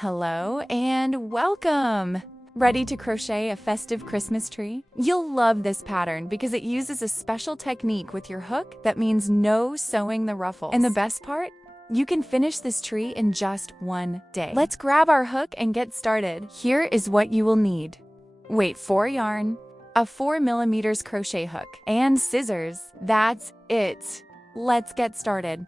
Hello and welcome! Ready to crochet a festive Christmas tree? You'll love this pattern because it uses a special technique with your hook that means no sewing the ruffles. And the best part? You can finish this tree in just one day. Let's grab our hook and get started. Here is what you will need. Weight 4 yarn, a 4mm crochet hook, and scissors. That's it. Let's get started.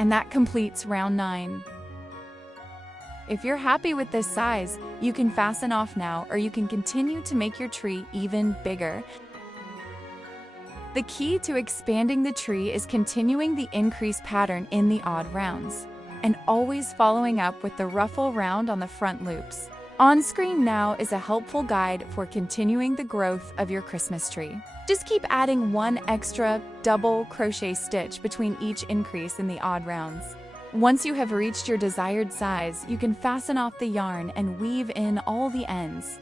And that completes round 9. If you're happy with this size, you can fasten off now, or you can continue to make your tree even bigger. The key to expanding the tree is continuing the increase pattern in the odd rounds, and always following up with the ruffle round on the front loops. On screen now is a helpful guide for continuing the growth of your Christmas tree. Just keep adding one extra double crochet stitch between each increase in the odd rounds. Once you have reached your desired size, you can fasten off the yarn and weave in all the ends.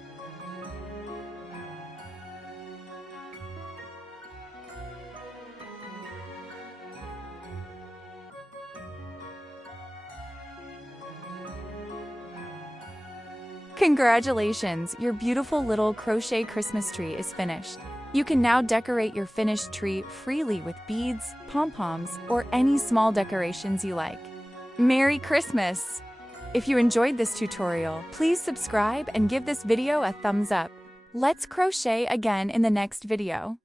Congratulations! Your beautiful little crochet Christmas tree is finished. You can now decorate your finished tree freely with beads, pom-poms, or any small decorations you like. Merry Christmas! If you enjoyed this tutorial, please subscribe and give this video a thumbs up. Let's crochet again in the next video.